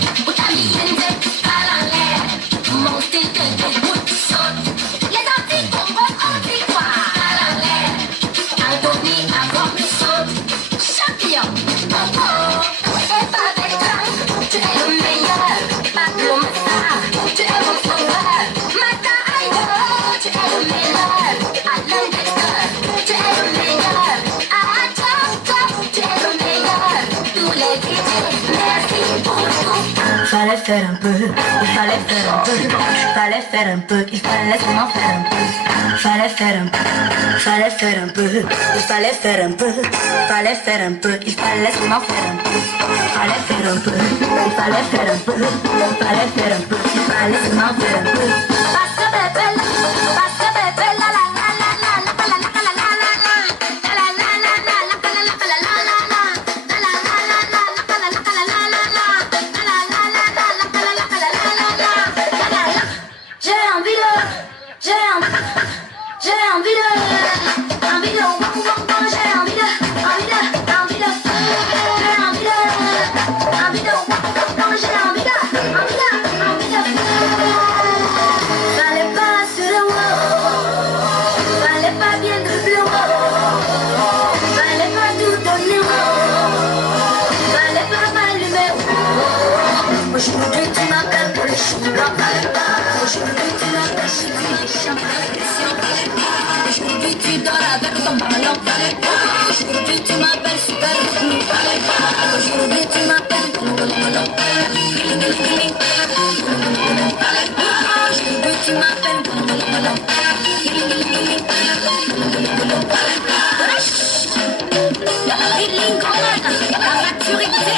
faire un peu, il fallait faire un peu, fallait faire un peu, il fallait seulement faire un peu, fallait faire un peu, fallait faire un peu, il fallait faire un peu, fallait faire un peu, il fallait seulement faire un peu, fallait faire un peu, il fallait faire un peu, fallait faire un peu, il fallait seulement faire un peu. Parce que bébé, la la la la la la la la la la la la. Aujourd'hui tu m'appelles pour les choux blancs. Aujourd'hui tu m'appelles, je suis méchant. Aujourd'hui tu dors avec ton ballon. Aujourd'hui tu m'appelles super cool. Aujourd'hui tu m'appelles Aujourd'hui tu m'appelles la maturité.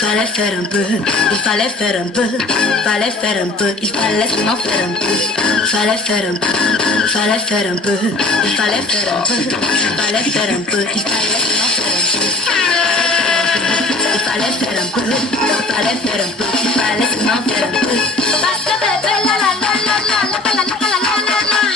Fallait faire un peu, il fallait faire un peu, fallait faire un peu, il fallait seulement faire un peu, fallait faire un peu, fallait faire un peu, il fallait faire un peu, fallait faire un peu, il fallait seulement faire un peu, il fallait faire un peu, fallait faire un peu, il fallait seulement faire un peu. Parce que bébé la la la la la la la la la la la la la.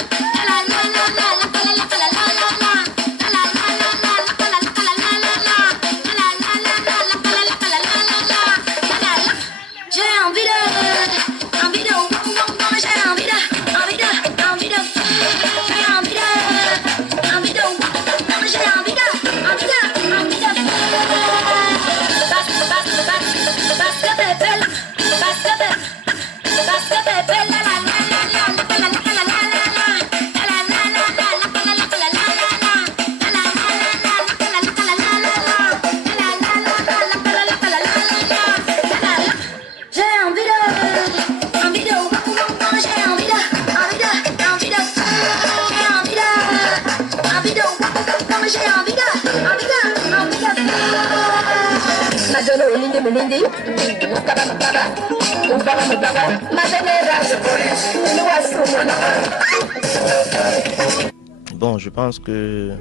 Bon, je pense que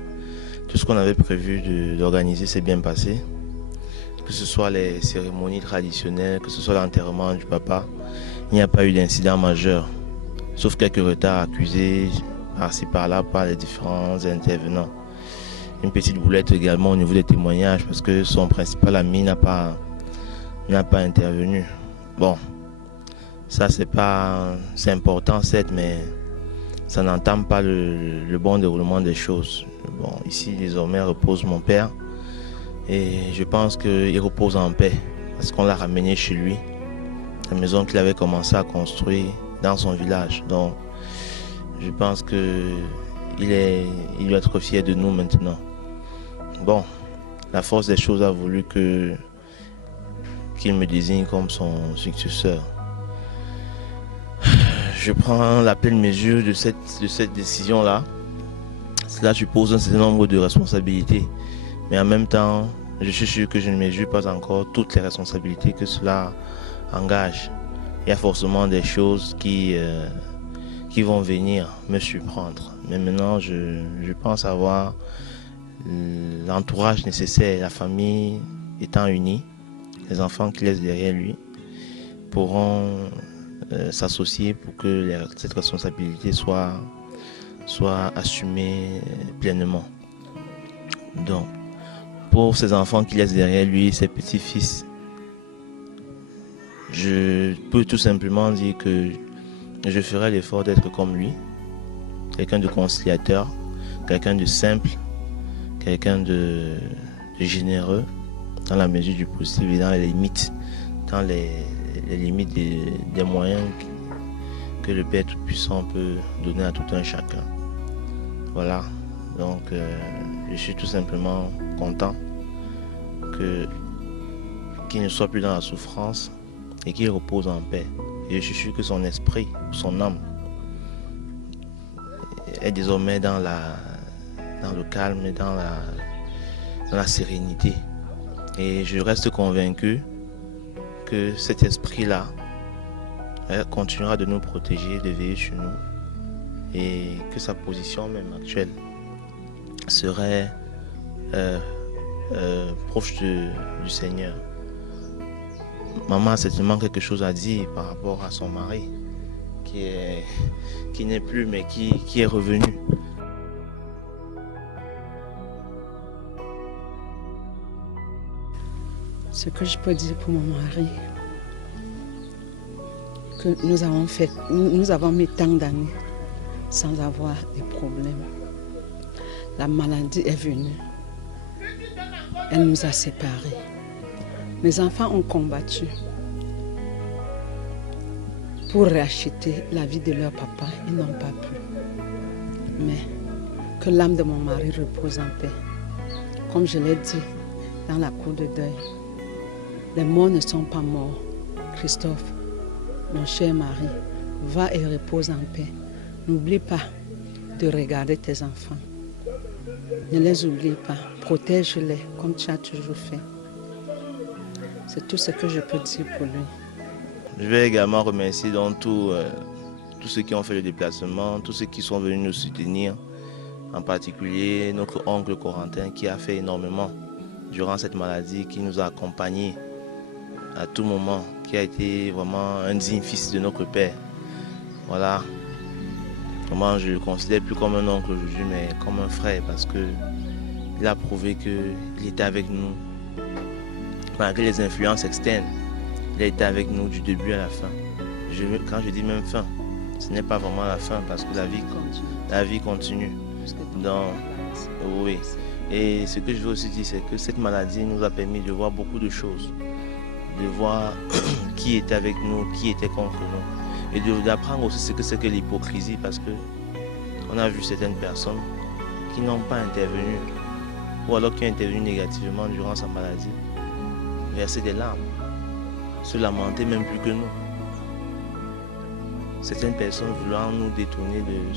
tout ce qu'on avait prévu d'organiser s'est bien passé. Que ce soit les cérémonies traditionnelles, que ce soit l'enterrement du papa, il n'y a pas eu d'incident majeur. Sauf quelques retards accusés par-ci par-là par les différents intervenants. Une petite boulette également au niveau des témoignages parce que son principal ami n'a pas intervenu. Bon, ça c'est important certes, mais ça n'entame pas le bon déroulement des choses. Bon, ici désormais repose mon père et je pense qu'il repose en paix parce qu'on l'a ramené chez lui, la maison qu'il avait commencé à construire dans son village. Donc je pense qu'il doit être fier de nous maintenant. Bon, la force des choses a voulu qu'il me désigne comme son successeur. Je prends la pleine mesure de cette décision-là. Cela suppose un certain nombre de responsabilités. Mais en même temps, je suis sûr que je ne mesure pas encore toutes les responsabilités que cela engage. Il y a forcément des choses qui vont venir me surprendre. Mais maintenant, je pense avoir l'entourage nécessaire, la famille étant unie, les enfants qu'il laisse derrière lui pourront s'associer pour que cette responsabilité soit assumée pleinement. Donc, pour ces enfants qu'il laisse derrière lui, ses petits-fils, je peux tout simplement dire que je ferai l'effort d'être comme lui, quelqu'un de conciliateur, quelqu'un de simple, quelqu'un de généreux dans la mesure du possible et dans les limites, des moyens que le Père Tout-Puissant peut donner à tout un chacun. Voilà, donc je suis tout simplement content qu'il ne soit plus dans la souffrance et qu'il repose en paix. Et je suis sûr que son esprit, son âme est désormais dans le calme et dans la sérénité. Et je reste convaincu que cet esprit-là continuera de nous protéger, de veiller sur nous, et que sa position même actuelle serait proche du Seigneur. Maman a certainement quelque chose à dire par rapport à son mari, qui n'est plus, mais qui est revenu. Ce que je peux dire pour mon mari, que nous avons mis tant d'années sans avoir de problèmes. La maladie est venue. Elle nous a séparés. Mes enfants ont combattu pour racheter la vie de leur papa. Ils n'ont pas pu. Mais que l'âme de mon mari repose en paix. Comme je l'ai dit dans la cour de deuil, les morts ne sont pas morts. Christophe, mon cher mari, va et repose en paix. N'oublie pas de regarder tes enfants. Ne les oublie pas. Protège-les comme tu as toujours fait. C'est tout ce que je peux dire pour lui. Je vais également remercier donc tous ceux qui ont fait le déplacement, tous ceux qui sont venus nous soutenir, en particulier notre oncle Corentin qui a fait énormément durant cette maladie, qui nous a accompagnés à tout moment, qui a été vraiment un digne fils de notre père. Voilà. Vraiment, je le considère plus comme un oncle aujourd'hui, mais comme un frère, parce qu'il a prouvé qu'il était avec nous. Malgré les influences externes, il a été avec nous du début à la fin. Quand je dis même fin, ce n'est pas vraiment la fin, parce que la vie continue. Donc, oui. Et ce que je veux aussi dire, c'est que cette maladie nous a permis de voir beaucoup de choses, de voir qui était avec nous, qui était contre nous, et d'apprendre aussi ce que c'est que l'hypocrisie, parce qu'on a vu certaines personnes qui n'ont pas intervenu, ou alors qui ont intervenu négativement durant sa maladie, verser des larmes, se lamenter même plus que nous. Certaines personnes voulant nous détourner de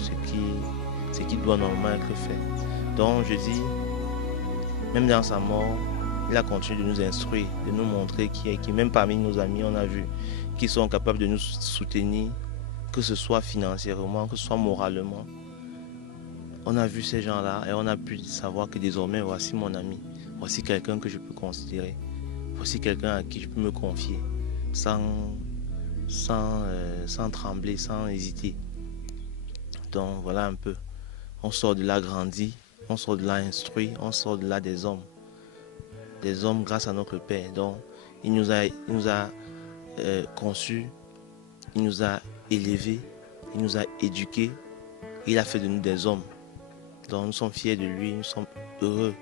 ce qui doit normalement être fait. Donc je dis, même dans sa mort, il a continué de nous instruire, de nous montrer qui même parmi nos amis, on a vu, qui sont capables de nous soutenir, que ce soit financièrement, que ce soit moralement. On a vu ces gens-là et on a pu savoir que désormais, voici mon ami, voici quelqu'un que je peux considérer, voici quelqu'un à qui je peux me confier, sans trembler, sans hésiter. Donc voilà un peu. On sort de là grandi, on sort de là instruit, on sort de là des hommes grâce à notre Père. Donc il nous a conçus, il nous a élevés, il nous a éduqués, il a fait de nous des hommes. Donc nous sommes fiers de lui, nous sommes heureux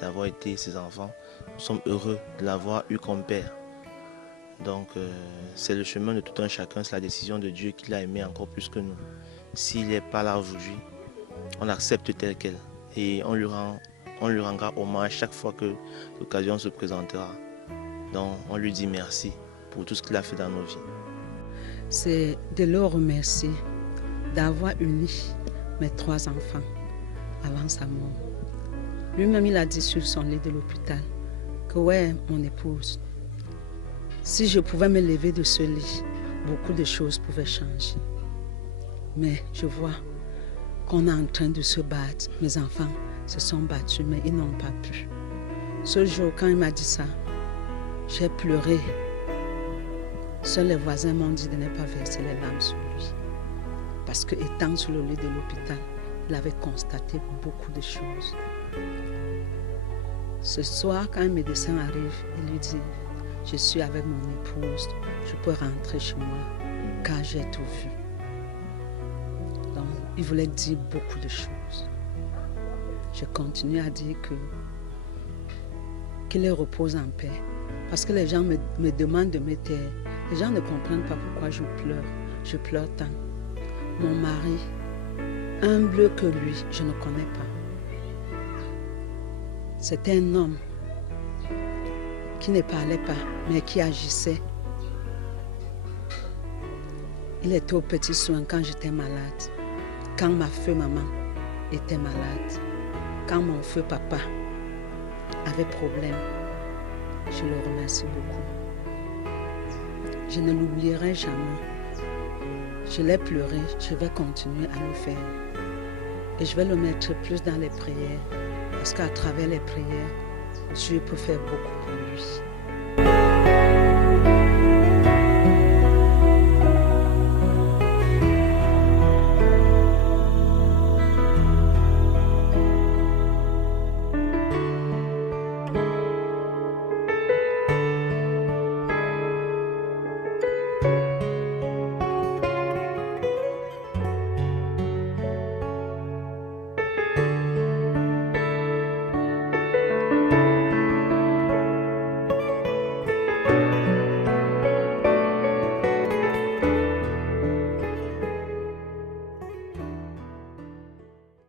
d'avoir été ses enfants, nous sommes heureux de l'avoir eu comme père. Donc c'est le chemin de tout un chacun, c'est la décision de Dieu qui l'a aimé encore plus que nous. S'il n'est pas là aujourd'hui, on l'accepte tel quel et on lui rendra hommage chaque fois que l'occasion se présentera. Donc on lui dit merci pour tout ce qu'il a fait dans nos vies. C'est de le remercier d'avoir uni mes 3 enfants avant sa mort. Lui-même, il a dit sur son lit de l'hôpital que ouais, mon épouse, si je pouvais me lever de ce lit, beaucoup de choses pouvaient changer. Mais je vois qu'on est en train de se battre. Mes enfants se sont battus, mais ils n'ont pas pu. Ce jour, quand il m'a dit ça, j'ai pleuré. Seuls les voisins m'ont dit de ne pas verser les larmes sur lui. Parce qu'étant sur le lit de l'hôpital, il avait constaté beaucoup de choses. Ce soir, quand un médecin arrive, il lui dit, je suis avec mon épouse, je peux rentrer chez moi, car j'ai tout vu. Donc, il voulait dire beaucoup de choses. je continue à dire qu'il les repose en paix. Parce que les gens me demandent de me taire. Les gens ne comprennent pas pourquoi je pleure. Je pleure tant. Mon mari, humble que lui, je ne connais pas. C'était un homme qui ne parlait pas, mais qui agissait. Il était aux petits soins quand j'étais malade, quand ma feu maman était malade, quand mon feu papa avait problème. Je le remercie beaucoup. Je ne l'oublierai jamais. Je l'ai pleuré, je vais continuer à le faire. Et je vais le mettre plus dans les prières, parce qu'à travers les prières, Dieu peut faire beaucoup pour lui.